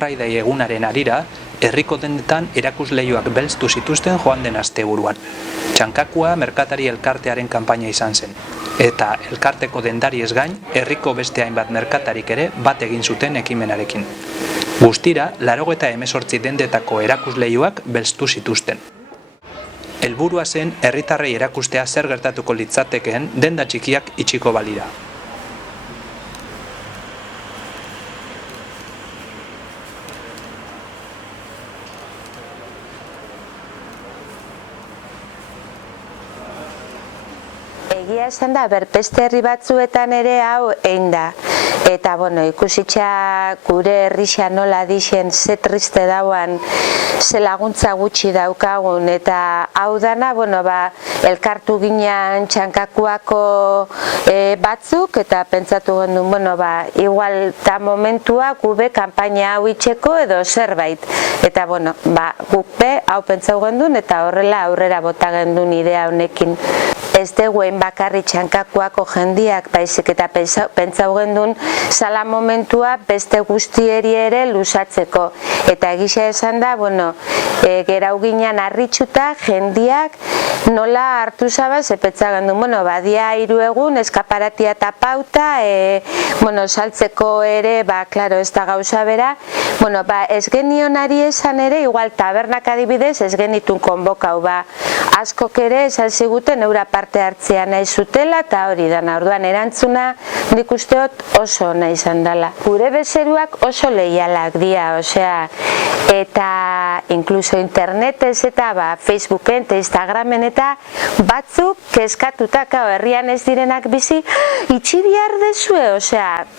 Friday egunaren harira, herriko dendetan erakusleihoak belztu zituzten joan den asteburuan. Txankakua merkatari elkartearen kanpaina izan zen. Eta elkarteko dendariez gain, herriko beste hainbat merkatarik ere bat egin zuten ekimenarekin. Guztira, 98 dendetako erakusleihoak belztu zituzten. Helburua zen herritarrei erakustea zer gertatuko litzatekeen denda txikiak itxiko balira. Egia esan da, beste herri batzuetan ere hau egin da. Eta, ikusitxa gure herrixa nola dixen, ze triste dauan, ze laguntza gutxi daukagun, eta hau dana, elkartu ginean Txankakuako batzuk, eta pentsatu gendun, igual eta momentua gube kanpaina hau itxeko edo zerbait. Eta, guk be, hau pentsau gendun, eta horrela aurrera bota gendun idea honekin. Ez deguen bakarri Txankakuako jendiak, baizik eta pentsau gendun, zala momentua beste guztieri ere lusatzeko. Eta egisa esan da, gerau ginean harritxuta jendiak nola hartu zaba, zepetza gendun, badia 3 egun, eskaparatia tapauta, saltzeko ere, klaro, ez da gauza bera, ez genionari esan ere, igual tabernak adibidez, ez genitun konbokau, askok ere esan ziguten eura parte hartzea nahi zutela, eta hori dana, orduan erantzuna nik usteot oso nahi izan dela. Gure bezeruak oso leialak dira, eta inkluso internetez eta Facebooken eta Instagramen eta batzuk kezkatuta, herrian ez direnak bizi, itxi bihar dezue,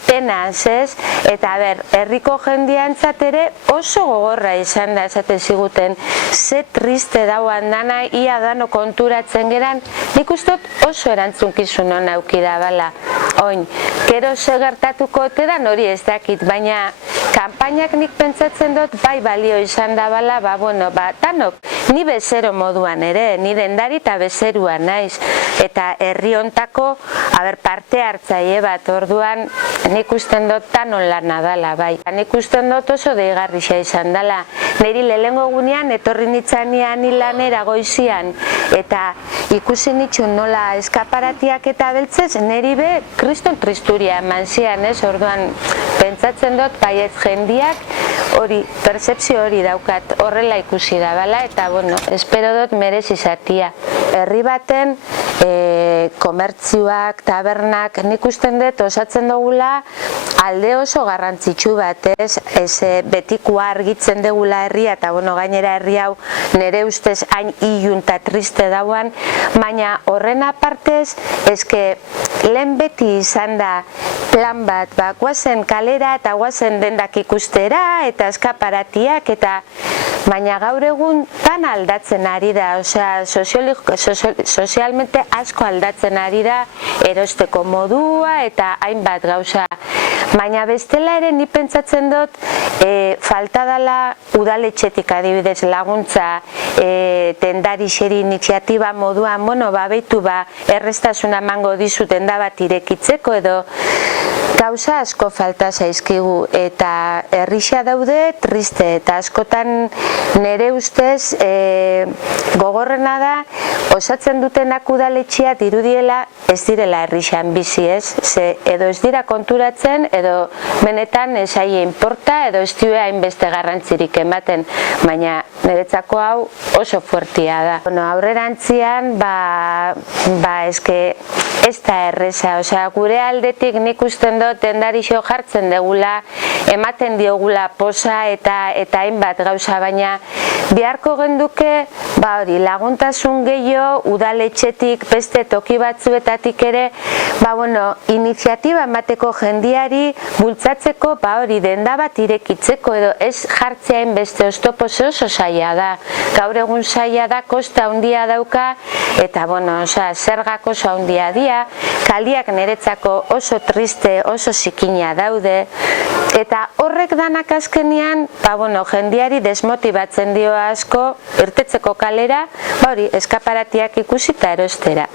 penaz, ez? Eta herriko jendiantzat ere oso gogorra izan da, esaten ziguten, ze triste dauan dana, ia dano konturatzen geran, nik ustot oso erantzunkizun hona aukida bala. Oin, gero ze gertatuko otedan hori ez dakit, baina kanpainak nik pentsatzen dut bai balio izan da bala, tanok, ni bezero moduan ere, ni dendari eta bezerua naiz, eta herri hontako, parte hartzaile bat, orduan nik usten dut tanon lana dala, bai. Nik usten dut oso deigarria izan dala, niri lehengo gunean etorri nitzanian hilanera goizian, eta ikusi nitxun nola eskaparatiak eta beltzez, niri be kriston tristuria eman zian, ez? Orduan, pentsatzen dut, baiet jendiak, hori, percepzio hori daukat, horrela ikusi da, bala, eta, espero dut merezi zatia. Herri baten, komertzioak, tabernak, nik usten dut osatzen dugula alde oso garrantzitsu bat, ez betikoa argitzen dugula herria, eta gainera herri hau nire ustez hain ilun eta triste dauan, baina horren apartez, eske lehen beti izan da plan bat, guazen kalera eta guazen dendak ikustera, eta eskaparatiak, eta baina gaur egun tan aldatzen ari da, sozialmente asko aldatzen ari da, erosteko modua eta hainbat gauza. Baina bestela ere ni pentsatzen dut falta dela udaletxetik adibidez laguntza, dendarixeri iniziatiba moduan, beitu errestasuna emango dizu denda bat irekitzeko edo gauza asko falta zaizkigu, eta herrixa daude triste, eta askotan nire ustez gogorrena da osatzen dutenak udaletxea dirudiela ez direla herrixan bizi, ez? Edo ez dira konturatzen, edo benetan ez aie inporta, edo ez dira hainbeste garrantzirik ematen, baina niretzako hau oso fuertia da. Aurrerantzian, eske ez da erreza, gure aldetik nik usten dut dendarixo jartzen degula, ematen diogula posa eta hainbat gauza, baina beharko genduke laguntasun gehiago udaletxetik beste toki batzuetatik ere iniziatiba emateko jendiari bultzatzeko denda bat irekitzeko edo ez jartzeain beste oztopos oso zaila da. Gaur egun zaila da, kosta handia dauka, eta zergak oso handia dia, kaliak niretzako oso triste, oso zikina daude, eta horrek danak azkenean, jendiari desmotibatzen dio asko irtetzeko kalera, eskaparatiak ikusi eta erostera.